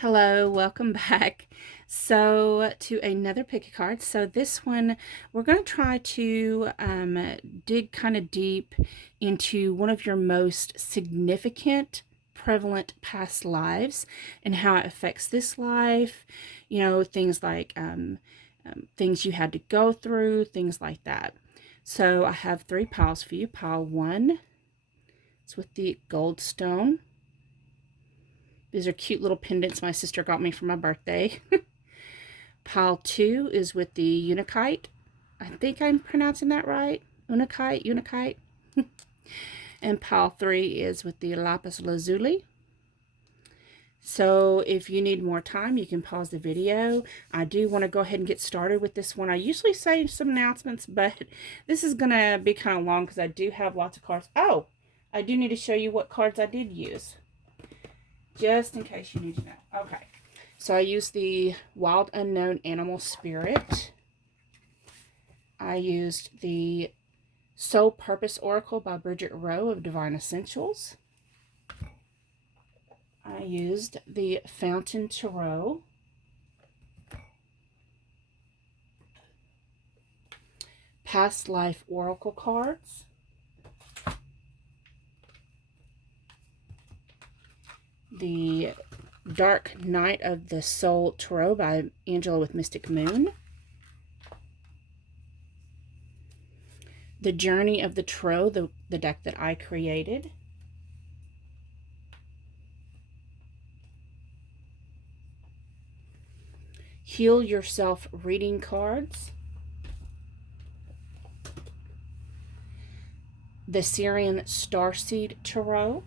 Hello, welcome back. So to another pick a card. So this one, we're going to try to dig kind of deep into one of your most significant, prevalent past lives and how it affects this life. You know, things like things you had to go through, things like that. So I have three piles for you. Pile one is with the gold stone. These are cute little pendants my sister got me for my birthday. Pile 2 is with the Unakite. I think I'm pronouncing that right. Unakite. And pile 3 is with the Lapis Lazuli. So if you need more time, you can pause the video. I do want to go ahead and get started with this one. I usually say some announcements, but this is going to be kind of long because I do have lots of cards. Oh, I do need to show you what cards I did use, just in case you need to know. Okay, so I used the Wild Unknown Animal Spirit. I used the Soul Purpose Oracle by Bridget Rowe of Divine Essentials. I used the Fountain Tarot. Past Life Oracle cards. The Dark Night of the Soul Tarot by Angela with Mystic Moon. The Journey of the Tarot, the deck that I created. Heal Yourself reading cards. The Syrian Starseed Tarot.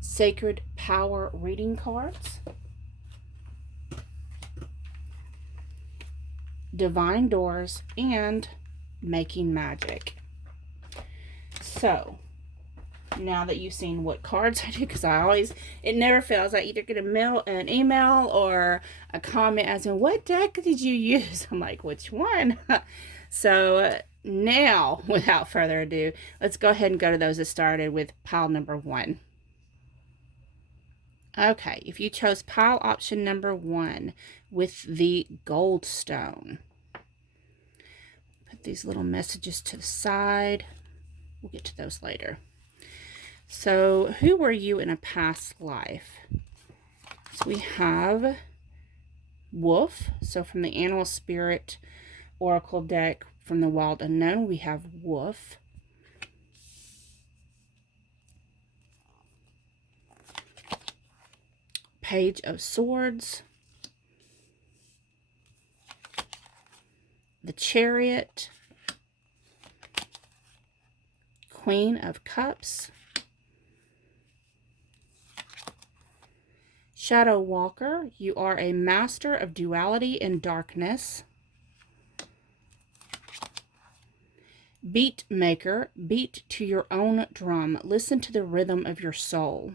Sacred Power reading cards. Divine Doors, and Making Magic. So, now that you've seen what cards I do, because it never fails. I either get an email or a comment as in, what deck did you use? I'm like, which one? So, now, without further ado, let's go ahead and go to those that started with pile number 1. Okay, if you chose pile option number 1 with the gold stone, put these little messages to the side. We'll get to those later. So, who were you in a past life? So we have Wolf. So from the Animal Spirit Oracle deck from the Wild Unknown, we have Wolf. Page of Swords. The Chariot. Queen of Cups. Shadow Walker, you are a master of duality and darkness. Beat Maker, beat to your own drum. Listen to the rhythm of your soul.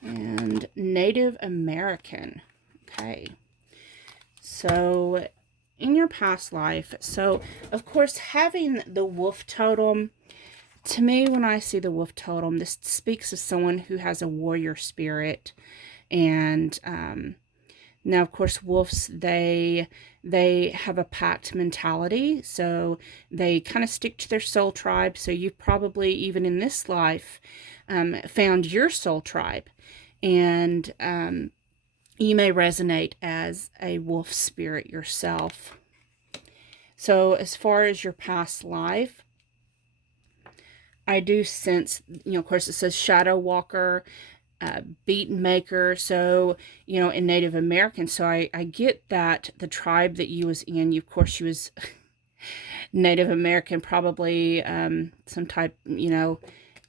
And Native American. Okay. So, in your past life, so, of course, having the wolf totem, to me, when I see the wolf totem, this speaks of someone who has a warrior spirit. And now, of course, wolves, they have a pact mentality. So they kind of stick to their soul tribe. So you've probably, even in this life, found your soul tribe. And you may resonate as a wolf spirit yourself. So as far as your past life, I do sense, of course it says Shadow Walker, Beat Maker, so, in Native American, so I get that the tribe that you was in, of course you was Native American, probably some type,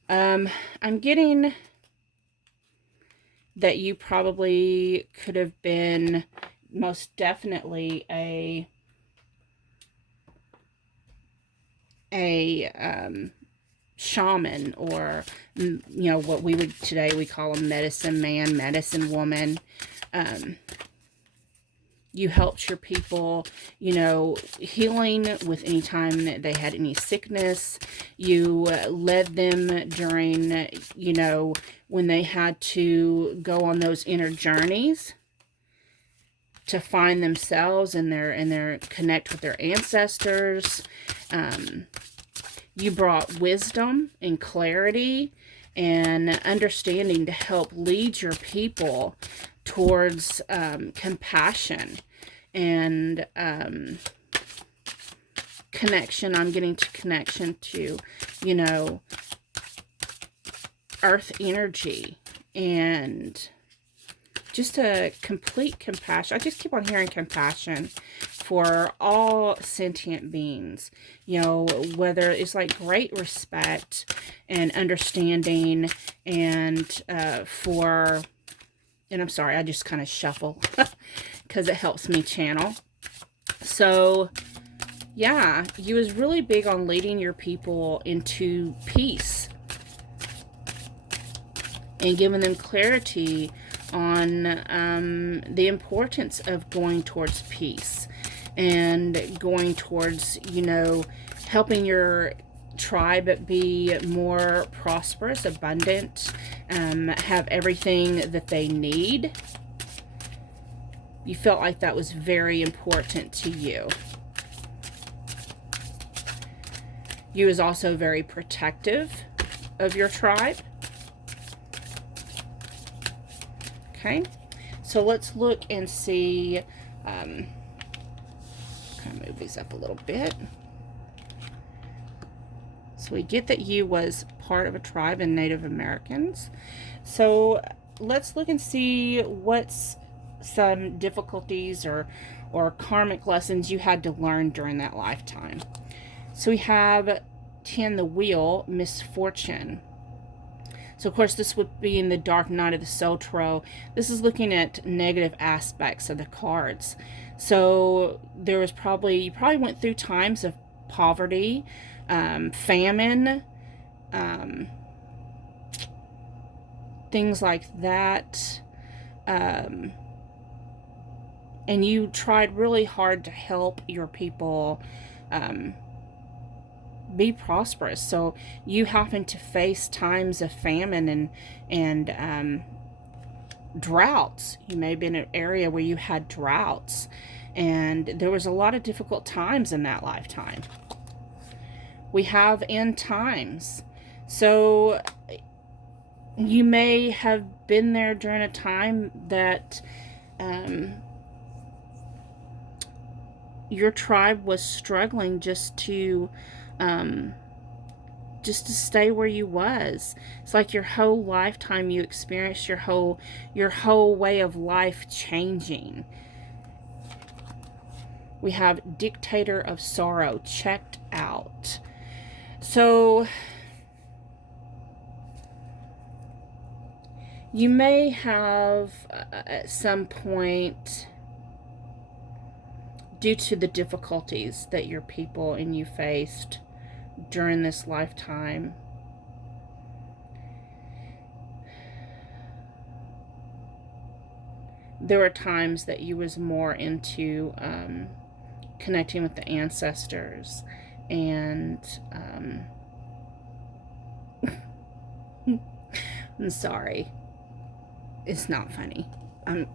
I'm getting that you probably could have been most definitely a shaman, or what we would today we call a medicine man, medicine woman. You helped your people, you know, healing with any time that they had any sickness. You led them during, you know, when they had to go on those inner journeys to find themselves and their connect with their ancestors. You brought wisdom and clarity and understanding to help lead your people towards compassion and connection. I'm getting to connection to, you know, earth energy and just a complete compassion. I just keep on hearing compassion for all sentient beings, you know, whether it's like great respect and understanding and and I'm sorry, I just kind of shuffle because it helps me channel. So yeah, you was really big on leading your people into peace and giving them clarity on the importance of going towards peace and going towards, you know, helping your tribe be more prosperous, abundant, have everything that they need. You felt like that was very important to you. You was also very protective of your tribe. Okay, so let's look and see, kind of move these up a little bit. So we get that you was part of a tribe in Native Americans. So let's look and see what's some difficulties or karmic lessons you had to learn during that lifetime. So we have 10, the wheel, misfortune. So, of course, this would be in the Dark Night of the Soul Tarot. This is looking at negative aspects of the cards. So, there was you probably went through times of poverty, famine, things like that. And you tried really hard to help your people be prosperous. So you happen to face times of famine and droughts. You may have been in an area where you had droughts, and there was a lot of difficult times in that lifetime. We have end times. So you may have been there during a time that your tribe was struggling just to stay where you was. It's like your whole lifetime you experienced your whole way of life changing. We have dictator of sorrow, checked out. So you may have at some point, due to the difficulties that your people and you faced during this lifetime, there were times that you was more into connecting with the ancestors and I'm sorry, it's not funny. I'm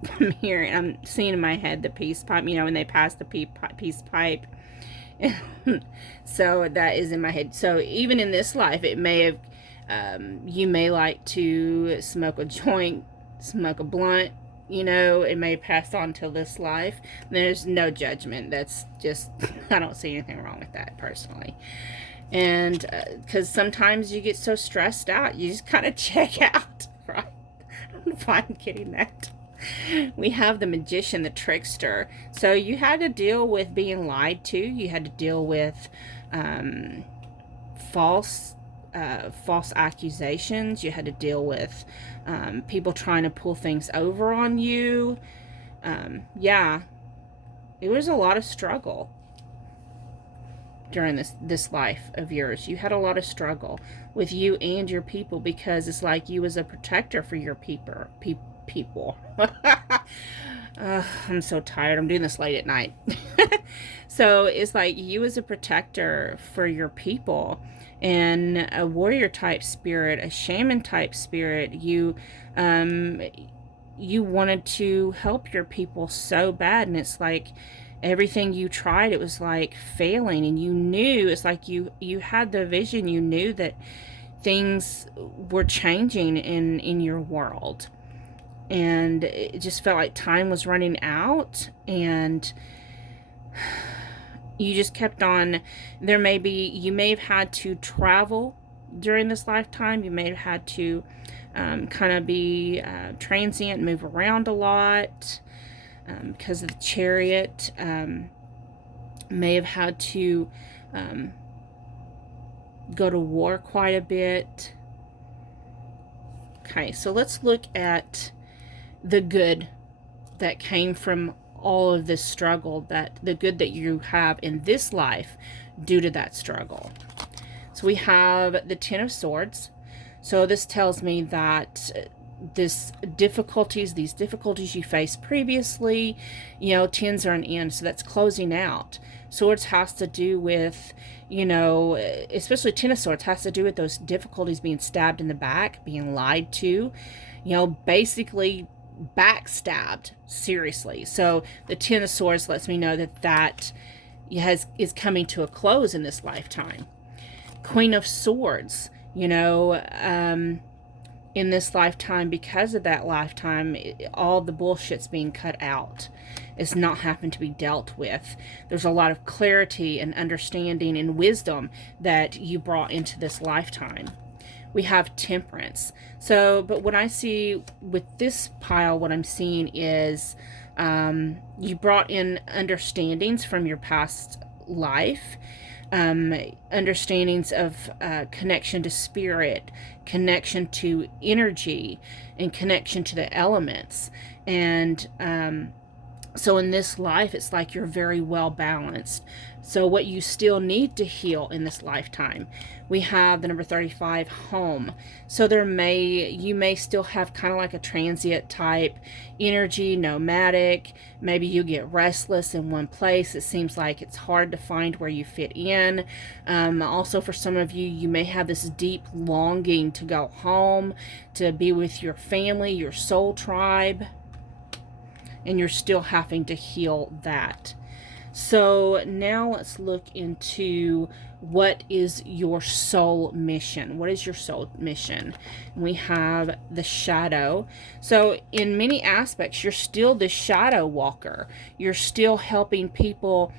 seeing in my head the peace pipe, you know, when they pass the peace pipe. So that is in my head. So even in this life, it may have, you may like to smoke a joint, smoke a blunt, you know, it may pass on to this life. There's no judgment. That's just, I don't see anything wrong with that personally. And because sometimes you get so stressed out, you just kind of check out, right? I don't know if I'm getting that. We have the magician, the trickster. So you had to deal with being lied to. You had to deal with false accusations. You had to deal with people trying to pull things over on you. Yeah, it was a lot of struggle during this life of yours. You had a lot of struggle with you and your people, because it's like you was a protector for your people. I'm so tired. I'm doing this late at night. So it's like you as a protector for your people, and a warrior type spirit, a shaman type spirit. You wanted to help your people so bad, and it's like everything you tried, it was like failing, and you knew, it's like you had the vision, you knew that things were changing in your world, and it just felt like time was running out, and you just kept on. You may have had to travel during this lifetime. You may have had to kind of be transient, move around a lot, because of the chariot. May have had to go to war quite a bit. Okay, so let's look at the good that came from all of this struggle, that the good that you have in this life due to that struggle. So we have the Ten of Swords. So this tells me that these difficulties you faced previously, tens are an end, so that's closing out. Swords has to do with, especially Ten of Swords has to do with those difficulties, being stabbed in the back, being lied to, basically backstabbed, seriously. So the Ten of Swords lets me know that is coming to a close in this lifetime. Queen of Swords, in this lifetime, because of that lifetime, all the bullshit's being cut out. It's not having to be dealt with. There's a lot of clarity and understanding and wisdom that you brought into this lifetime. We have Temperance. So, but what I see with this pile, what I'm seeing is you brought in understandings from your past life, understandings of connection to spirit, connection to energy, and connection to the elements. And so in this life, it's like you're very well balanced. So what you still need to heal in this lifetime, we have the number 35, home. So you may still have kind of like a transient type energy, nomadic. Maybe you get restless in one place. It seems like it's hard to find where you fit in. Also, for some of you, you may have this deep longing to go home, to be with your family, your soul tribe, and you're still having to heal that. So now let's look into what is your soul mission. What is your soul mission? We have the shadow. So in many aspects, you're still the shadow walker. You're still helping people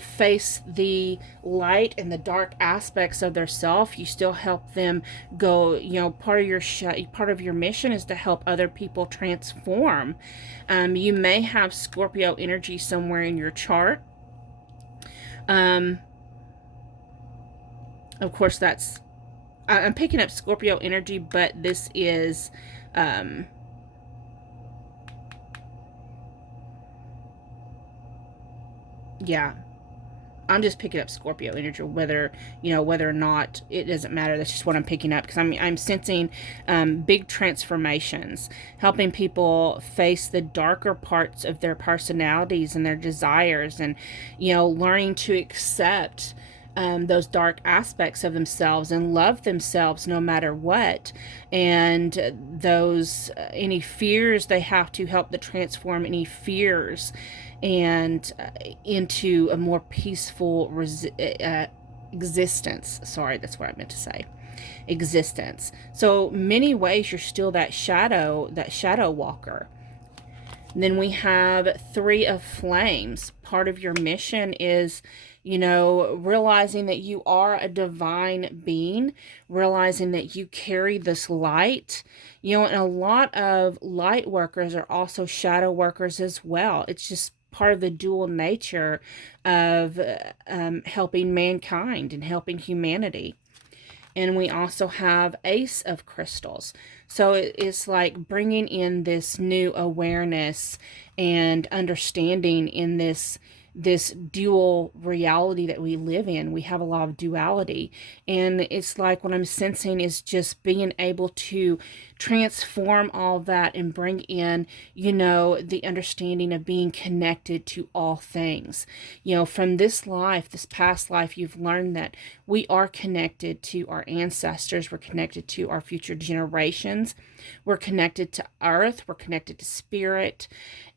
face the light and the dark aspects of their self. You still help them go, part of your mission is to help other people transform. You may have Scorpio energy somewhere in your chart. Of course, I'm picking up Scorpio energy, but this is yeah, I'm just picking up Scorpio energy, whether or not, it doesn't matter. That's just what I'm picking up, because I'm sensing big transformations, helping people face the darker parts of their personalities and their desires, and learning to accept those dark aspects of themselves and love themselves no matter what. And those any fears, they have to help to transform any fears and into a more peaceful existence. Sorry, that's what I meant to say. Existence. So many ways you're still that shadow walker. And then we have Three of Flames. Part of your mission is, realizing that you are a divine being, realizing that you carry this light, and a lot of light workers are also shadow workers as well. It's just part of the dual nature of helping mankind and helping humanity. And we also have Ace of Crystals. So it's like bringing in this new awareness and understanding in this this dual reality that we live in. We have a lot of duality. And it's like what I'm sensing is just being able to transform all that and bring in, the understanding of being connected to all things. From this life, this past life, you've learned that we are connected to our ancestors. We're connected to our future generations. We're connected to earth. We're connected to spirit.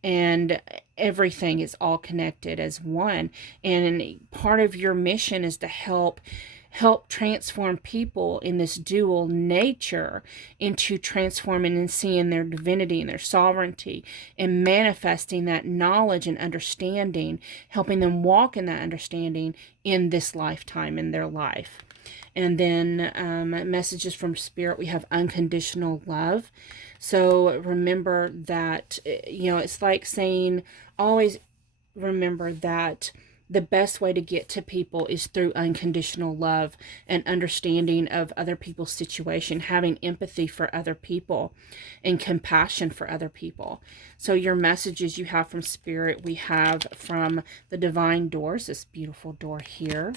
And everything is all connected as one. And part of your mission is to help transform people in this dual nature into transforming and seeing their divinity and their sovereignty and manifesting that knowledge and understanding, helping them walk in that understanding in this lifetime, in their life. And then messages from spirit, we have unconditional love. So remember that, it's like saying, always remember that the best way to get to people is through unconditional love and understanding of other people's situation, having empathy for other people and compassion for other people. So your messages you have from spirit, we have from the divine doors, this beautiful door here.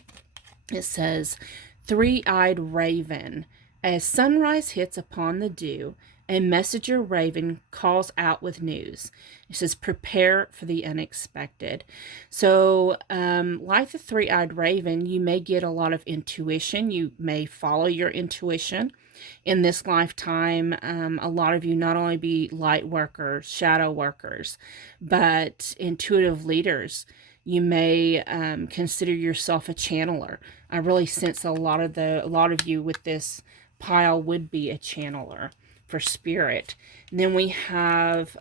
It says, three-eyed raven, as sunrise hits upon the dew, a messenger raven calls out with news. It says, prepare for the unexpected. So, like the three-eyed raven, you may get a lot of intuition. You may follow your intuition. In this lifetime, a lot of you not only be light workers, shadow workers, but intuitive leaders. You may consider yourself a channeler. I really sense a lot of you with this pile would be a channeler for spirit. And then we have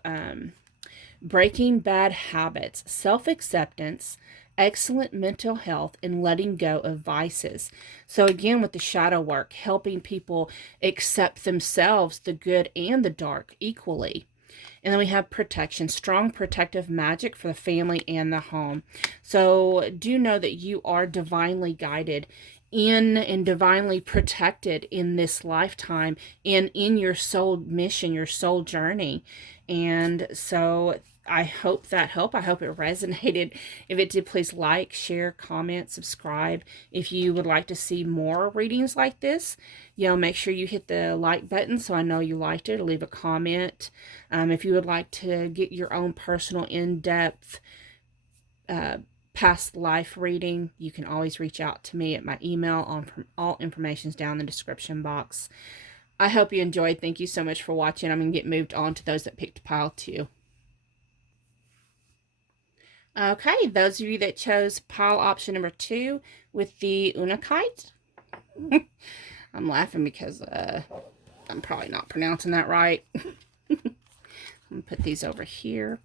breaking bad habits, self-acceptance, excellent mental health, and letting go of vices. So again, with the shadow work, helping people accept themselves, the good and the dark, equally. And then we have protection, strong protective magic for the family and the home. So do know that you are divinely guided and divinely protected in this lifetime and in your soul mission, your soul journey. And so I hope that helped. I hope it resonated. If it did, please like, share, comment, subscribe. If you would like to see more readings like this, make sure you hit the like button so I know you liked it, or leave a comment. If you would like to get your own personal in-depth past life reading, you can always reach out to me at my email. All information's down in the description box. I hope you enjoyed. Thank you so much for watching. I'm going to get moved on to those that picked pile 2. Okay, those of you that chose pile option number 2 with the Untitled. I'm laughing because I'm probably not pronouncing that right. I'm going to put these over here.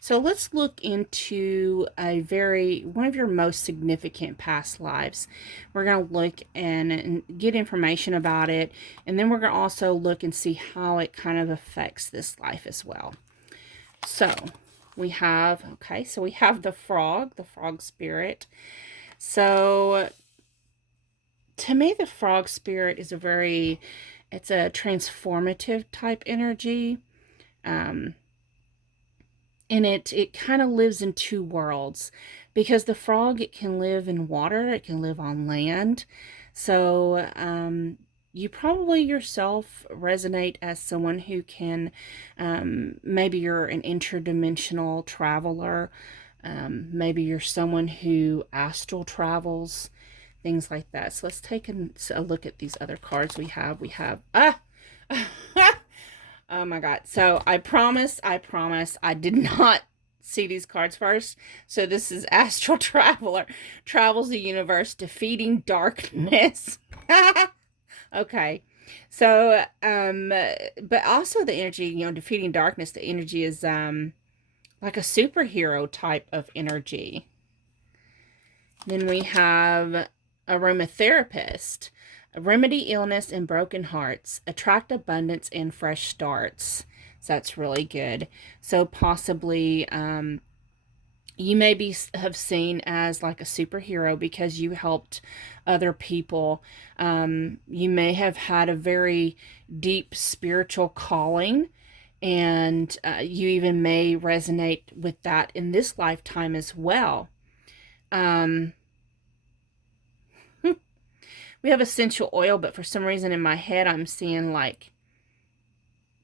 So let's look into one of your most significant past lives. We're going to look and get information about it. And then we're going to also look and see how it kind of affects this life as well. So we have the frog spirit. So to me, the frog spirit is it's a transformative type energy. And it kind of lives in two worlds, because the frog, it can live in water, it can live on land. So you probably yourself resonate as someone who can, maybe you're an interdimensional traveler, maybe you're someone who astral travels, things like that. So let's take a look at these other cards we have. Oh my God. So I promise I did not see these cards first. So this is Astral Traveler. Travels the universe, defeating darkness. Okay. So, but also the energy, defeating darkness, the energy is like a superhero type of energy. Then we have aromatherapist. Remedy illness and broken hearts, attract abundance and fresh starts. So that's really good. So possibly you may have seen as like a superhero because you helped other people. You may have had a very deep spiritual calling, and you even may resonate with that in this lifetime as well. Um, we have essential oil, but for some reason in my head, I'm seeing like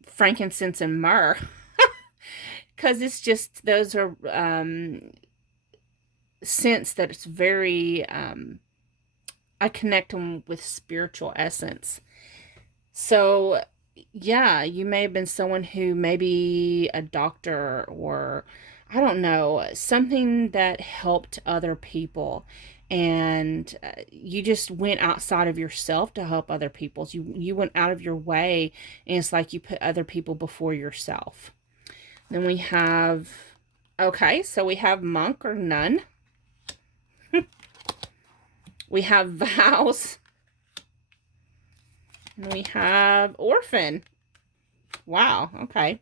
frankincense and myrrh. Because it's just, those are scents that it's very, I connect them with spiritual essence. So, yeah, you may have been someone who maybe a doctor, or I don't know, something that helped other people. And you just went outside of yourself to help other people. You went out of your way, and it's like you put other people before yourself. Then we have, okay, so we have monk or nun. We have vows. And we have orphan. Wow, okay.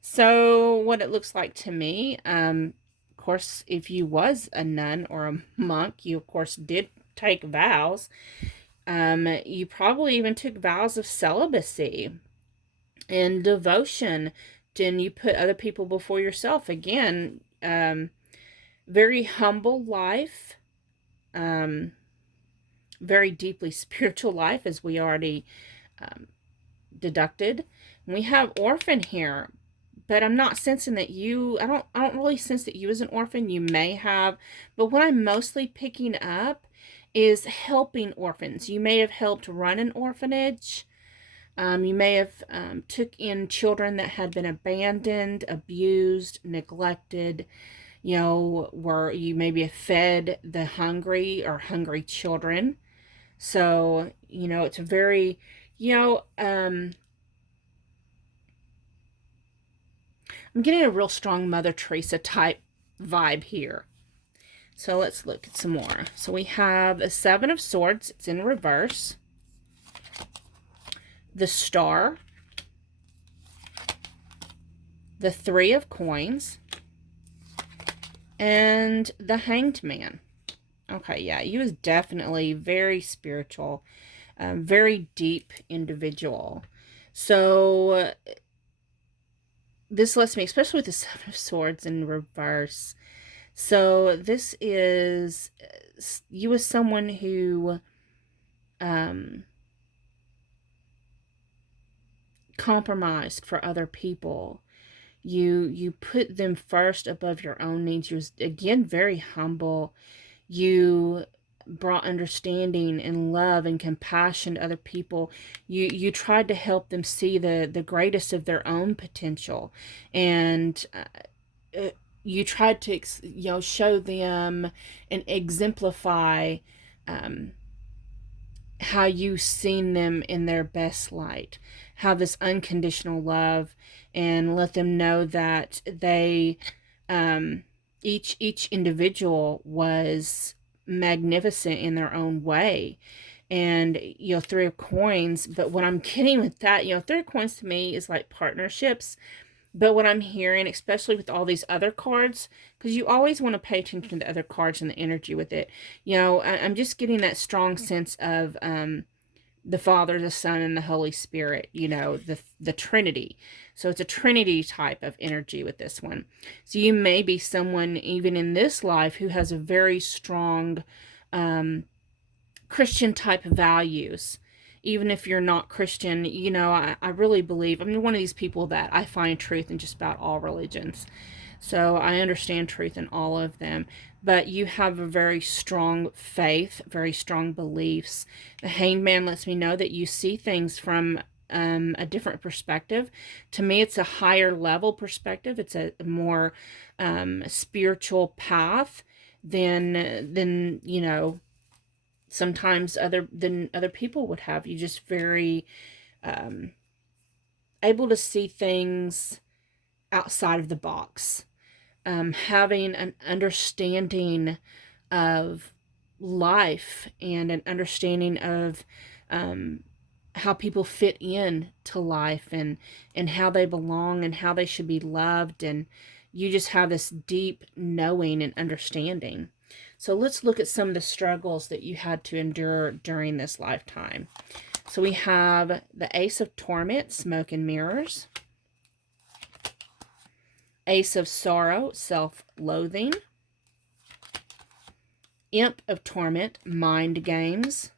So what it looks like to me, of course, if you was a nun or a monk, you of course did take vows. You probably even took vows of celibacy and devotion. Then you put other people before yourself. Again, very humble life, very deeply spiritual life, as we already deducted. We have orphan here, but I'm not sensing that you, I don't really sense that you as an orphan. You may have, but what I'm mostly picking up is helping orphans. You may have helped run an orphanage. You may have took in children that had been abandoned, abused, neglected, you know, where you maybe have fed the hungry or hungry children. So, you know, it's a very, you know, I'm getting a real strong Mother Teresa type vibe here. So let's look at some more. So we have a Seven of Swords. It's in reverse. The Star. The Three of Coins. And the Hanged Man. Okay, yeah, you was definitely very spiritual, very deep individual. So this lets me, especially with the Seven of Swords in reverse. So this is, you as someone who compromised for other people. You put them first above your own needs. You was, again, very humble. You brought understanding and love and compassion to other people. You tried to help them see the greatest of their own potential, and you tried to, you know, show them and exemplify how you seen them in their best light, how this unconditional love, and let them know that they each individual was magnificent in their own way. And, you know, Three of Coins, but what I'm getting with that, you know, Three of Coins to me is like partnerships. But what I'm hearing, especially with all these other cards, because you always want to pay attention to the other cards and the energy with it. You know, I'm just getting that strong sense of the Father, the Son, and the Holy Spirit, you know, the Trinity. So it's a Trinity type of energy with this one. So you may be someone, even in this life, who has a very strong Christian type values. Even if you're not Christian, you know, I really believe, I'm one of these people that I find truth in just about all religions. So I understand truth in all of them. But you have a very strong faith, very strong beliefs. The Hanged Man lets me know that you see things from a different perspective. To me, it's a higher level perspective. It's a more spiritual path than you know, sometimes other people would have. You just very able to see things outside of the box, having an understanding of life and an understanding of how people fit in to life, and how they belong and how they should be loved, and you just have this deep knowing and understanding. So let's look at some of the struggles that you had to endure during this lifetime. So we have the Ace of Torment, Smoke and Mirrors. Ace of Sorrow, Self-Loathing. Imp of Torment, Mind Games.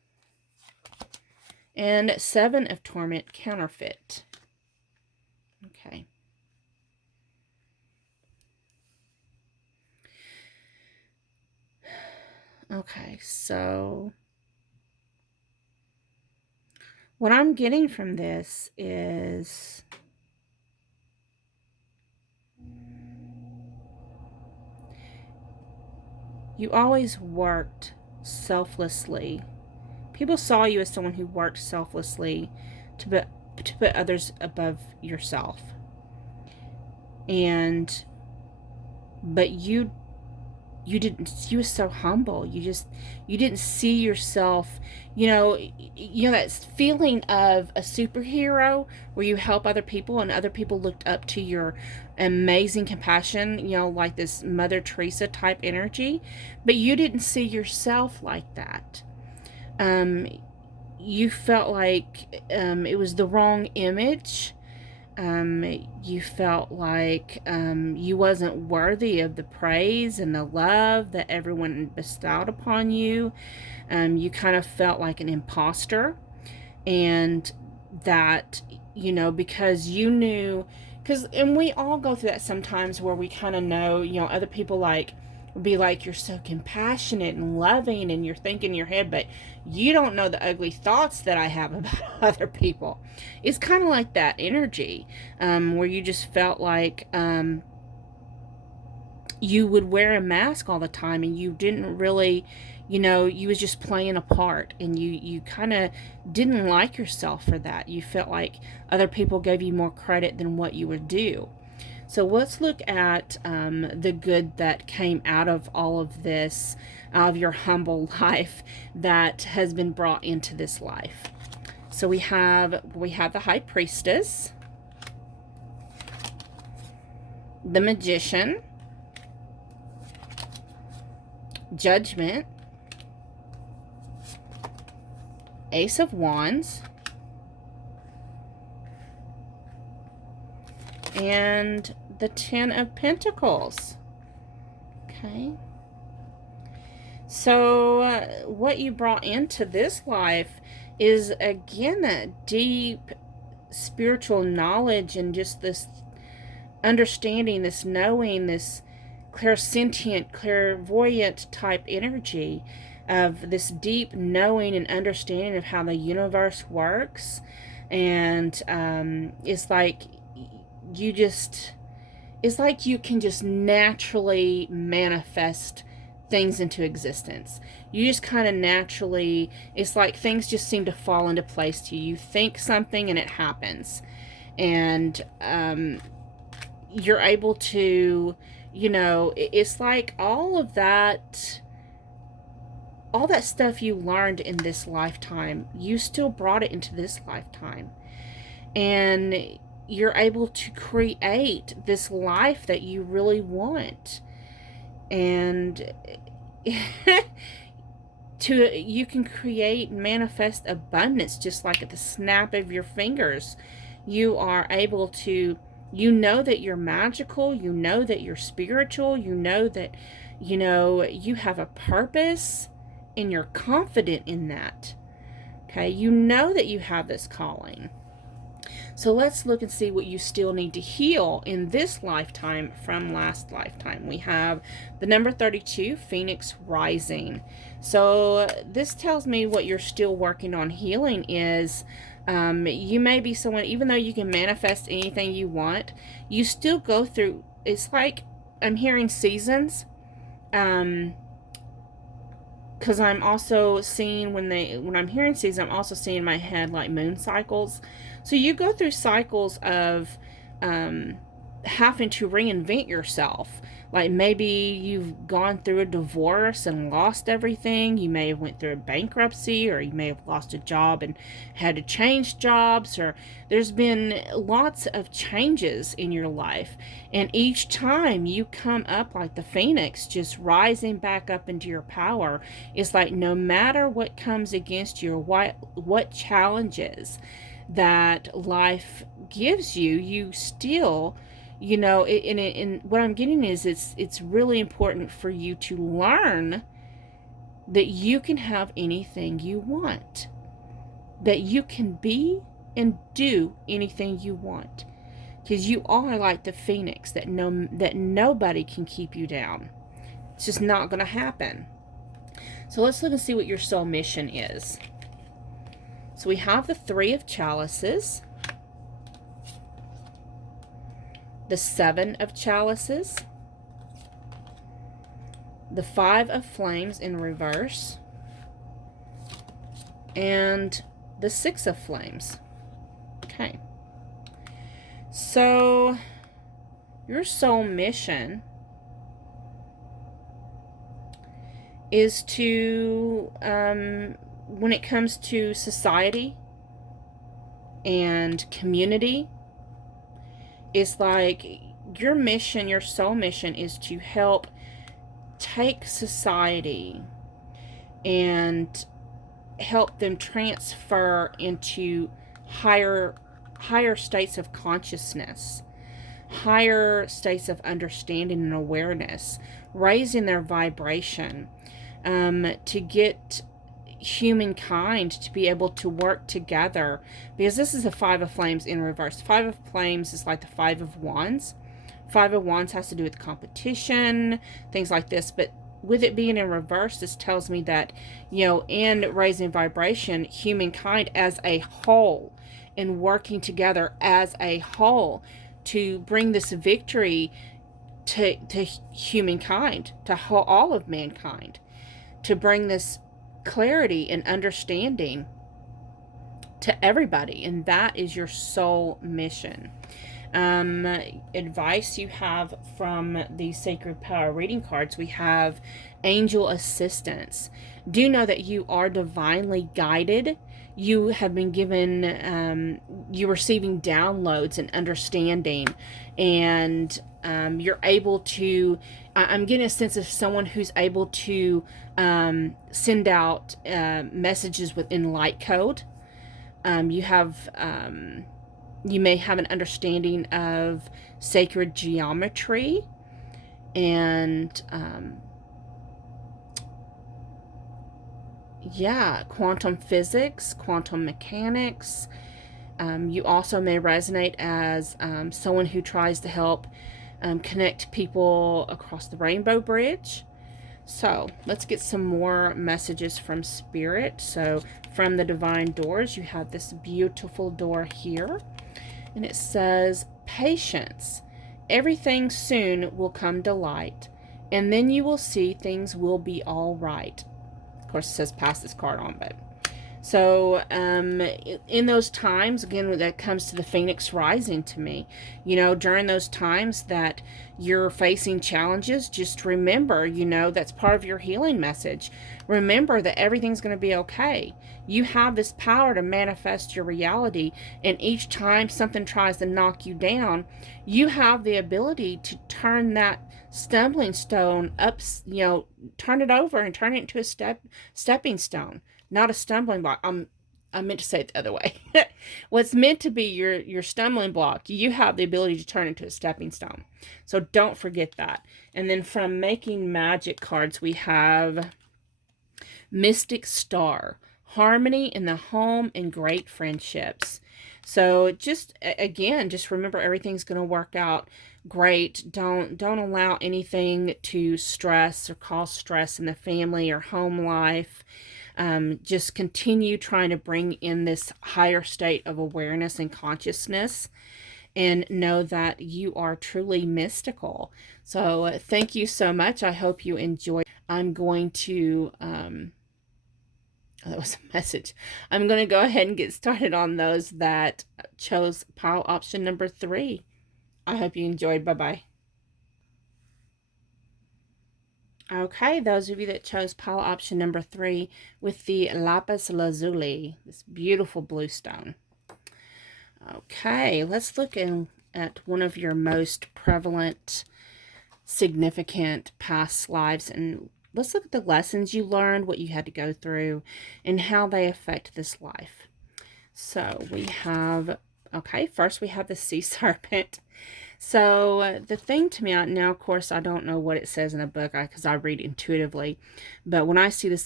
And 7 of Torment, Counterfeit. Okay. Okay, so what I'm getting from this is you always worked selflessly. People saw you as someone who worked selflessly to put others above yourself. But you were so humble. You didn't see yourself, that feeling of a superhero where you help other people and other people looked up to your amazing compassion, like this Mother Teresa type energy, but you didn't see yourself like that. You felt like it was the wrong image. You felt like you wasn't worthy of the praise and the love that everyone bestowed upon you. You kind of felt like an imposter, and that, because you knew, and we all go through that sometimes where we kind of know, other people be like, you're so compassionate and loving, and you're thinking in your head, but you don't know the ugly thoughts that I have about other people. It's kind of like that energy, where you just felt like you would wear a mask all the time, and you didn't really, you was just playing a part, and you kind of didn't like yourself for that. You felt like other people gave you more credit than what you were due. So let's look at the good that came out of all of this, out of your humble life that has been brought into this life. So we have the High Priestess, the Magician, Judgment, Ace of Wands, and the 10 of Pentacles. Okay. So what you brought into this life is, again, that deep spiritual knowledge and just this understanding, this knowing, this clairsentient, clairvoyant type energy of this deep knowing and understanding of how the universe works. And it's like it's like you can just naturally manifest things into existence. You just kind of naturally, it's like things just seem to fall into place to you. You think something and it happens. And you're able to, it's like all that stuff you learned in this lifetime, you still brought it into this lifetime. And you're able to create this life that you really want. And you can create, manifest abundance just like at the snap of your fingers. You are able to, that you're magical, that you're spiritual, that, you have a purpose, and you're confident in that. Okay, that you have this calling. So let's look and see what you still need to heal in this lifetime from last lifetime. We have the number 32, Phoenix Rising. So this tells me what you're still working on healing is, you may be someone, even though you can manifest anything you want, you still go through, it's like I'm hearing seasons. Because I'm also seeing when I'm hearing seasons, I'm also seeing in my head like moon cycles. So you go through cycles of having to reinvent yourself. Like maybe you've gone through a divorce and lost everything. You may have went through a bankruptcy, or you may have lost a job and had to change jobs, or there's been lots of changes in your life. And each time you come up like the phoenix, just rising back up into your power, it's like no matter what comes against you, or what challenges that life gives you, you still, and what I'm getting is it's really important for you to learn that you can have anything you want, that you can be and do anything you want, because you are like the phoenix that nobody can keep you down. It's just not going to happen. So let's look and see what your soul mission is. So we have the Three of Chalices, the Seven of Chalices, the Five of Flames in reverse, and the Six of Flames. Okay. So your soul mission is to, when it comes to society and community, it's like your mission, your soul mission is to help take society and help them transfer into higher states of consciousness, higher states of understanding and awareness, raising their vibration, to get humankind to be able to work together, because this is the Five of Flames in reverse. Five of Flames is like the Five of Wands. Five of Wands has to do with competition, things like this, but with it being in reverse, this tells me that, you know, in raising vibration, humankind as a whole, and working together as a whole to bring this victory to humankind, to all of mankind, to bring this clarity and understanding to everybody. And that is your soul mission. Advice you have from the Sacred Power reading cards, we have angel assistance. Do know that you are divinely guided. You have been given, you're receiving downloads and understanding, and you're able to, I'm getting a sense of someone who's able to send out messages within light code. You have, you may have an understanding of sacred geometry and, yeah, quantum physics, quantum mechanics. You also may resonate as someone who tries to help connect people across the rainbow bridge. So let's get some more messages from Spirit. So from the Divine Doors, you have this beautiful door here. And it says, patience. Everything soon will come to light. And then you will see things will be all right. Of course, it says pass this card on, but. So, in those times, again, when that comes to the Phoenix rising to me, you know, during those times that you're facing challenges, just remember, you know, that's part of your healing message. Remember that everything's going to be okay. You have this power to manifest your reality, and each time something tries to knock you down, you have the ability to turn that stumbling stone up, you know, turn it over and turn it into a stepping stone. Not a stumbling block. I meant to say it the other way. What's meant to be your stumbling block, you have the ability to turn into a stepping stone. So don't forget that. And then from Making Magic cards, we have Mystic Star, harmony in the home and great friendships. So just, again, just remember everything's going to work out great. Don't allow anything to stress or cause stress in the family or home life. Just continue trying to bring in this higher state of awareness and consciousness, and know that you are truly mystical. So thank you so much. I hope you enjoyed. I'm going to, that was a message. I'm going to go ahead and get started on those that chose pile option number 3. I hope you enjoyed. Bye-bye. Okay, those of you that chose pile option number 3 with the lapis lazuli, this beautiful blue stone. Okay, let's look at one of your most prevalent, significant past lives, and let's look at the lessons you learned, what you had to go through, and how they affect this life. So we have, okay, first we have the sea serpent. So the thing to me now, of course, I don't know what it says in the book because I read intuitively, but when I see the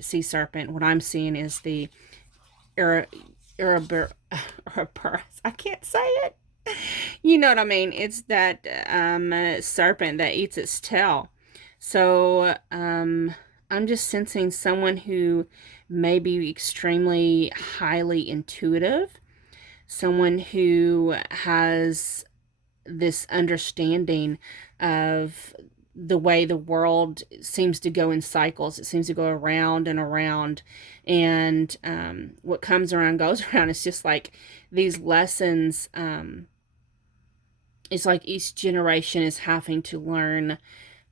sea serpent, what I'm seeing is the Ouroboros. I can't say it. You know what I mean? It's that serpent that eats its tail. So I'm just sensing someone who may be extremely highly intuitive, someone who has this understanding of the way the world seems to go in cycles. It seems to go around and around, and what comes around goes around. It's just like these lessons. It's like each generation is having to learn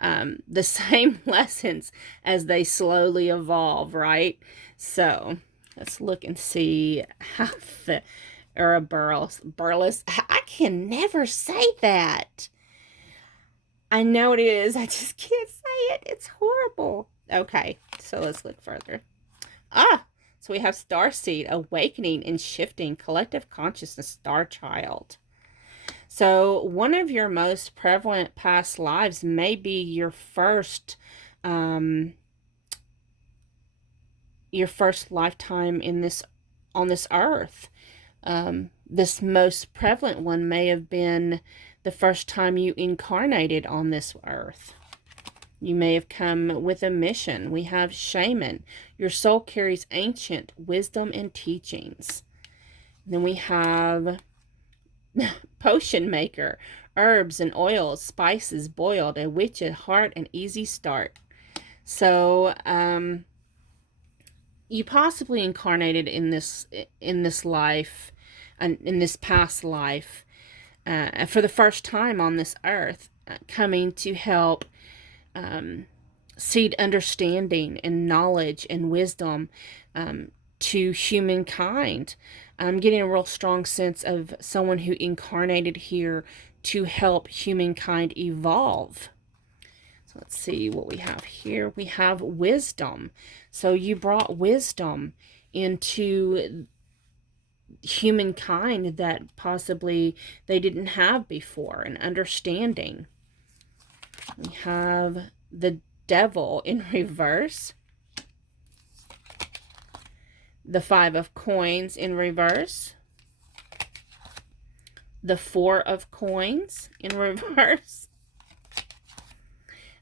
the same lessons as they slowly evolve, right? So let's look and see how the Ouroboros, I can never say that. I know it is. I just can't say it. It's horrible. Okay, so let's look further. So we have Starseed, Awakening and Shifting, Collective Consciousness, Star Child. So one of your most prevalent past lives may be your first lifetime in this on this earth. This most prevalent one may have been the first time you incarnated on this earth. You may have come with a mission. We have Shaman. Your soul carries ancient wisdom and teachings. Then we have Potion Maker. Herbs and oils, spices boiled, a witch at heart, an easy start. So, you possibly incarnated in this life, and in this past life, for the first time on this earth, coming to help seed understanding and knowledge and wisdom to humankind. I'm getting a real strong sense of someone who incarnated here to help humankind evolve. So let's see what we have here. We have wisdom. So you brought wisdom into humankind that possibly they didn't have before, and understanding. We have the Devil in reverse, the Five of Coins in reverse, the Four of Coins in reverse,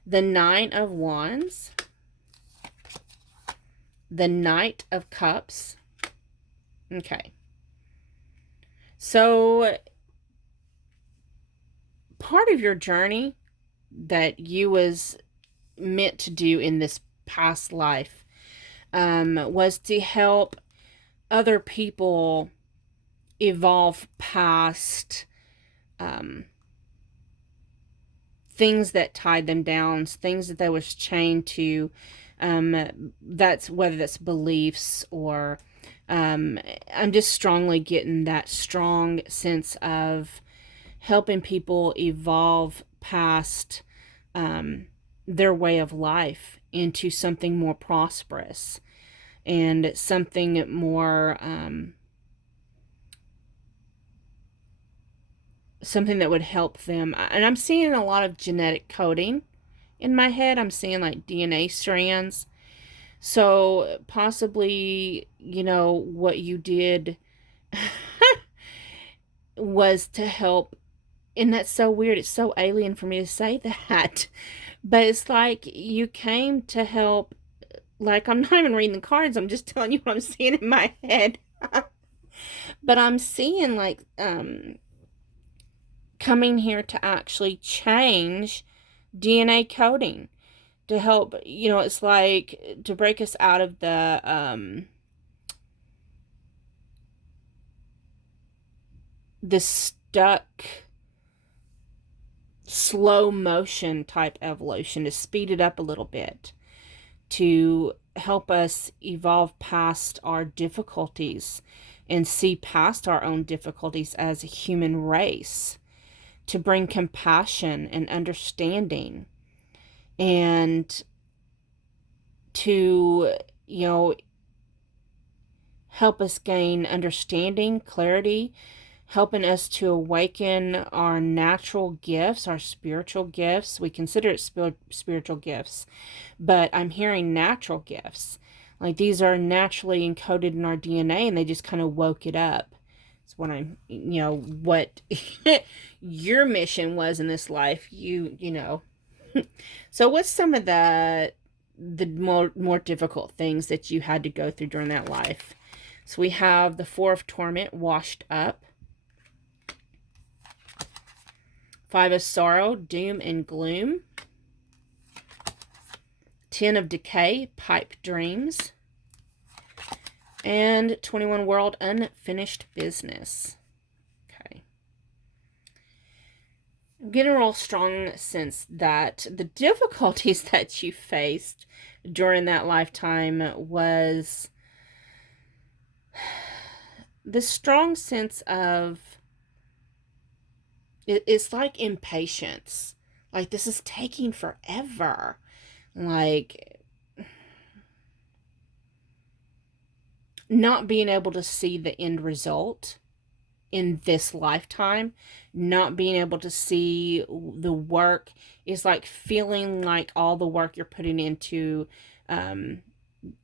the Nine of Wands, the Knight of Cups. Okay. So part of your journey that you was meant to do in this past life was to help other people evolve past things that tied them down, things that they was chained to. That's whether that's beliefs or I'm just strongly getting that strong sense of helping people evolve past their way of life into something more prosperous and something more something that would help them. And I'm seeing a lot of genetic coding in my head. I'm seeing like DNA strands. So possibly, you know, what you did was to help. And that's so weird. It's so alien for me to say that. But it's like you came to help. Like, I'm not even reading the cards. I'm just telling you what I'm seeing in my head. But I'm seeing like coming here to actually change DNA coding to help, you know, it's like to break us out of the stuck slow motion type evolution, to speed it up a little bit, to help us evolve past our difficulties and see past our own difficulties as a human race, to bring compassion and understanding, and to, you know, help us gain understanding, clarity, helping us to awaken our natural gifts, our spiritual gifts. We consider it spiritual gifts, but I'm hearing natural gifts. Like these are naturally encoded in our DNA and they just kind of woke it up. It's what I'm, what your mission was in this life, you know. So what's some of the more difficult things that you had to go through during that life? So we have the Four of Torment, washed up. Five of Sorrow, doom and gloom. Ten of Decay, pipe dreams. And 21 World, unfinished business. Okay. I'm getting a real strong sense that the difficulties that you faced during that lifetime was the strong sense of, it's like impatience. Like this is taking forever. Like not being able to see the end result in this lifetime, not being able to see the work, is like feeling like all the work you're putting into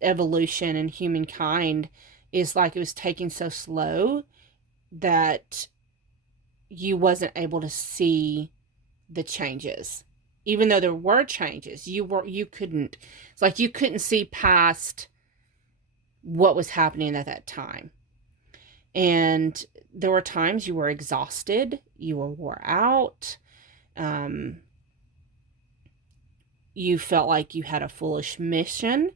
evolution and humankind is like it was taking so slow that you wasn't able to see the changes. Even though there were changes, you couldn't, it's like you couldn't see past what was happening at that time. And there were times you were exhausted, you were wore out, you felt like you had a foolish mission.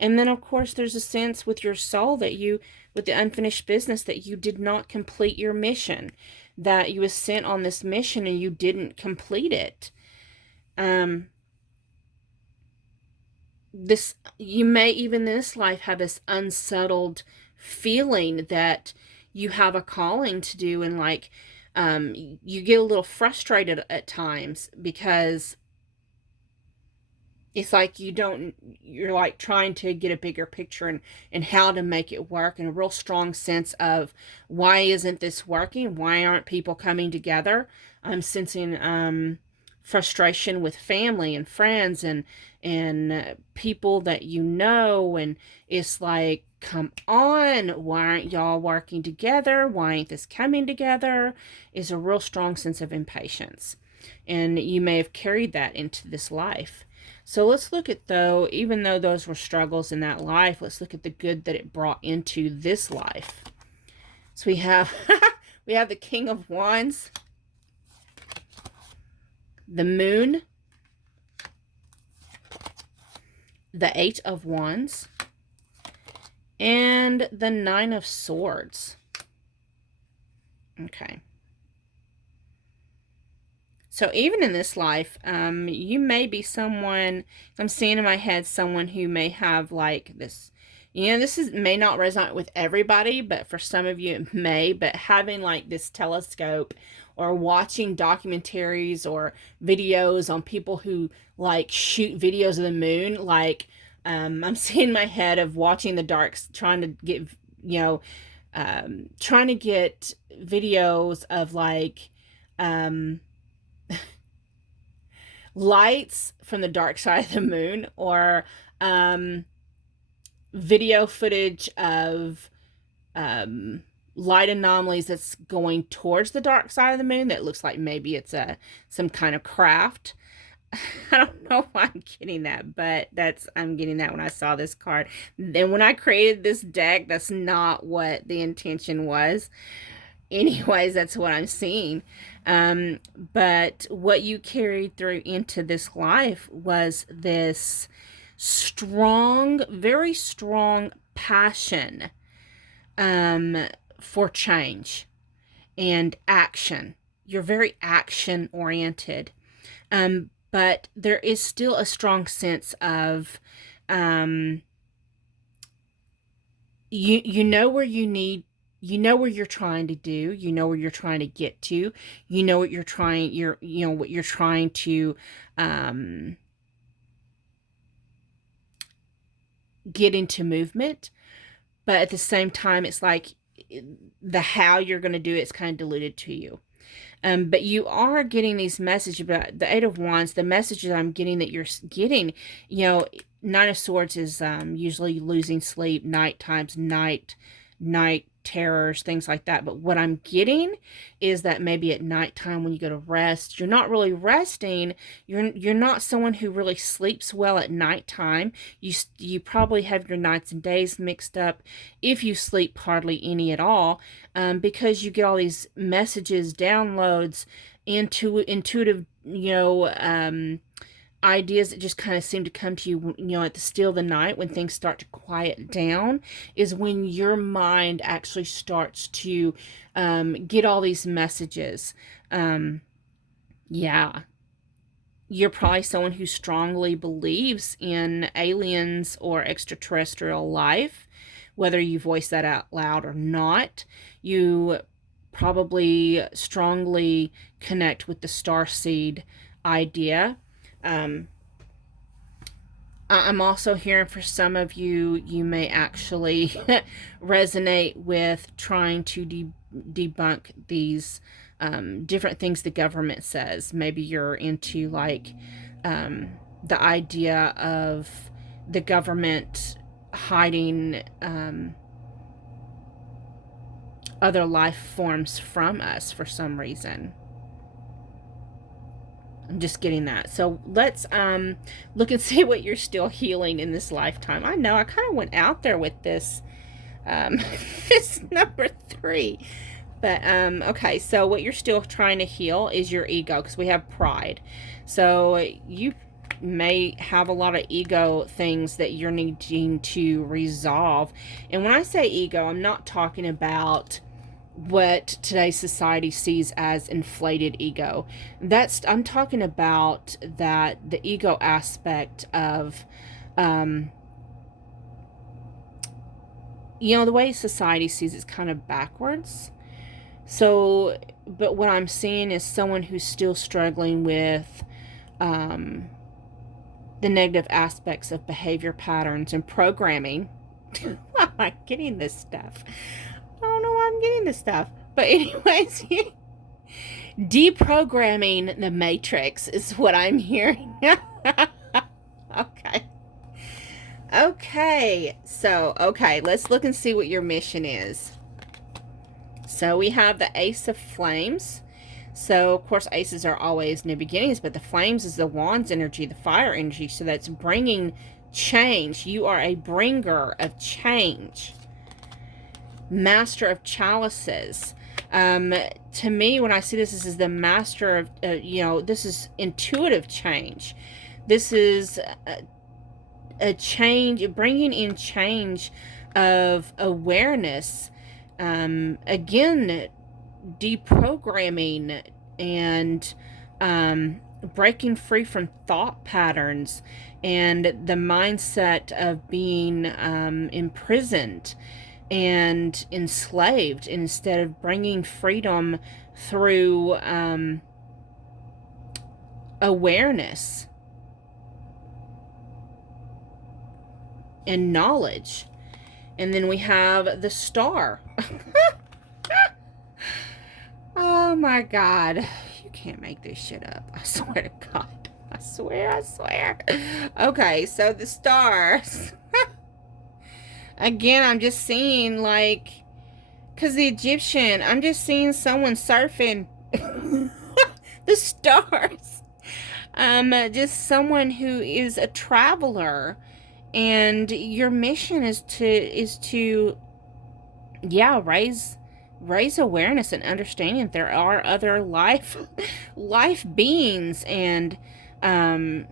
And then of course there's a sense with your soul that you, with the unfinished business, that you did not complete your mission, that you was sent on this mission and you didn't complete it. You may even in this life have this unsettled feeling that you have a calling to do, and like you get a little frustrated at times because it's like you're like trying to get a bigger picture and how to make it work, and a real strong sense of why isn't this working? Why aren't people coming together? I'm sensing frustration with family and friends and people that you know, and it's like, come on, why aren't y'all working together? Why ain't this coming together? Is a real strong sense of impatience, and you may have carried that into this life. So let's look at, though, even though those were struggles in that life, let's look at the good that it brought into this life. So we have we have the King of Wands, the Moon, the Eight of Wands, and the Nine of Swords. Okay. So even in this life, you may be someone, I'm seeing in my head someone who may have like this, this may not resonate with everybody, but for some of you it may, but having like this telescope or watching documentaries or videos on people who like shoot videos of the moon, like I'm seeing in my head of watching the darks, trying to get, trying to get videos of like, lights from the dark side of the moon, or video footage of light anomalies that's going towards the dark side of the moon that looks like maybe it's some kind of craft. I don't know why I'm getting that, but I'm getting that when I saw this card. And when I created this deck, that's not what the intention was. Anyways, that's what I'm seeing. But what you carried through into this life was this strong, very strong passion for change and action. You're very action oriented. But there is still a strong sense of you know where you need, you know where you're trying to do, you know where you're trying to get to, you know what you're trying, what you're trying to get into movement. But at the same time, it's like the how you're going to do it's kind of diluted to you. But you are getting these messages about the Eight of Wands. The messages I'm getting that you're getting, you know, Nine of Swords is usually losing sleep, night times, night terrors, things like that. But what I'm getting is that maybe at nighttime when you go to rest, you're not really resting. You're not someone who really sleeps well at nighttime. You probably have your nights and days mixed up if you sleep hardly any at all, because you get all these messages, downloads, intuitive, ideas that just kind of seem to come to you, at the still of the night when things start to quiet down, is when your mind actually starts to get all these messages. Yeah. You're probably someone who strongly believes in aliens or extraterrestrial life, whether you voice that out loud or not. You probably strongly connect with the starseed idea. I'm also hearing for some of you, you may actually resonate with trying to debunk these different things the government says. Maybe you're into like the idea of the government hiding other life forms from us for some reason. I'm just getting that. So let's look and see what you're still healing in this lifetime. I know I kind of went out there with this this number 3. But okay, so what you're still trying to heal is your ego, because we have pride. So you may have a lot of ego things that you're needing to resolve. And when I say ego, I'm not talking about what today's society sees as inflated ego. I'm talking about that the ego aspect of the way society sees it's kind of backwards. So, but what I'm seeing is someone who's still struggling with the negative aspects of behavior patterns and programming. Why am I getting this stuff? I don't know why I'm getting this stuff. But anyways, deprogramming the matrix is what I'm hearing. Okay. So, let's look and see what your mission is. So we have the Ace of Flames. So, of course, aces are always new beginnings, but the flames is the wands energy, the fire energy. So that's bringing change. You are a bringer of change. Master of Chalices. To me, when I see this is the master of, this is intuitive change. This is a change, bringing in change of awareness. Again, deprogramming and breaking free from thought patterns and the mindset of being imprisoned and enslaved, instead of bringing freedom through awareness and knowledge. And then we have the Star. Oh my God. You can't make this shit up. I swear to God. I swear. Okay, so the stars. Again, I'm just seeing because the Egyptian, I'm just seeing someone surfing the stars. Just someone who is a traveler, and your mission is to raise awareness and understanding that there are other life beings, and I'm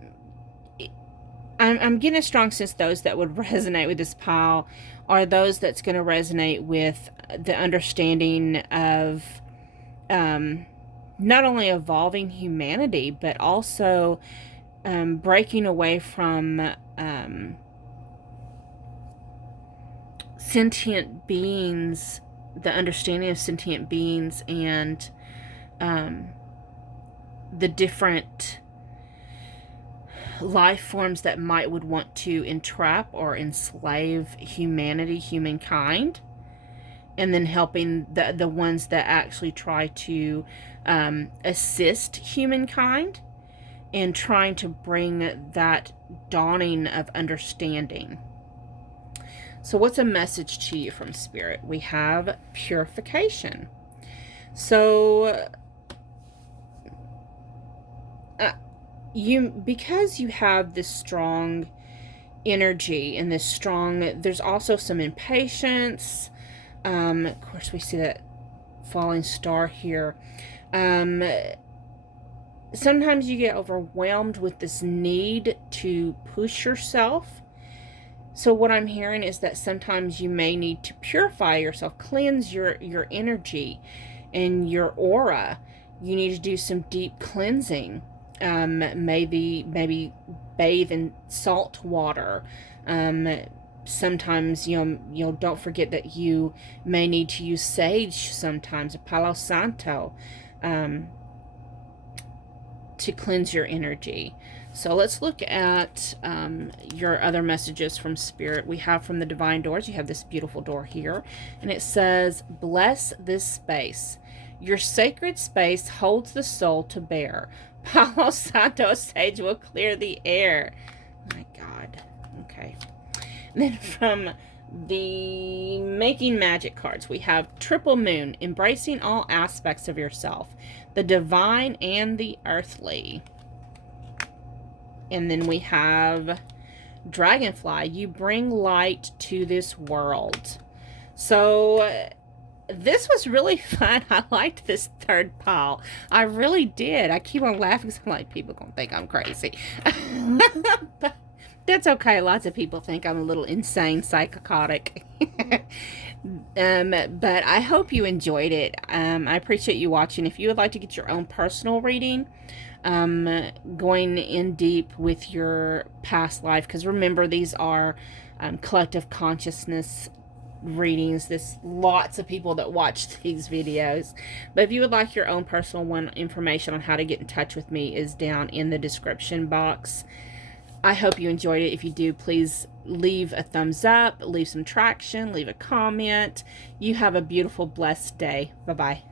getting a strong sense those that would resonate with this pile are those that's going to resonate with the understanding of not only evolving humanity, but also breaking away from sentient beings, the understanding of sentient beings, and the different life forms that would want to entrap or enslave humankind. and then helping the ones that actually try to assist humankind and trying to bring that dawning of understanding. So what's a message to you from Spirit? We have purification. So because you have this strong energy and this strong, there's also some impatience. Of course, we see that falling star here. Sometimes you get overwhelmed with this need to push yourself. So what I'm hearing is that sometimes you may need to purify yourself, cleanse your energy and your aura. You need to do some deep cleansing. Maybe bathe in salt water. Sometimes, don't forget that you may need to use sage sometimes, a Palo Santo, to cleanse your energy. So let's look at your other messages from Spirit. We have from the Divine Doors, you have this beautiful door here, and it says, bless this space. Your sacred space holds the soul to bear. Palo Santo sage will clear the air. My God. Okay. And then from the Making Magic cards, we have Triple Moon, embracing all aspects of yourself, the divine and the earthly. And then we have Dragonfly, you bring light to this world. So this was really fun. I liked this third pile. I really did. I keep on laughing because I'm like, people gonna think I'm crazy. But that's okay. Lots of people think I'm a little insane, psychotic. But I hope you enjoyed it. I appreciate you watching. If you would like to get your own personal reading, going in deep with your past life, because remember, these are collective consciousness readings. There's lots of people that watch these videos. But if you would like your own personal one, information on how to get in touch with me is down in the description box. I hope you enjoyed it. If you do, please leave a thumbs up, leave some traction, leave a comment. You have a beautiful, blessed day. Bye-bye.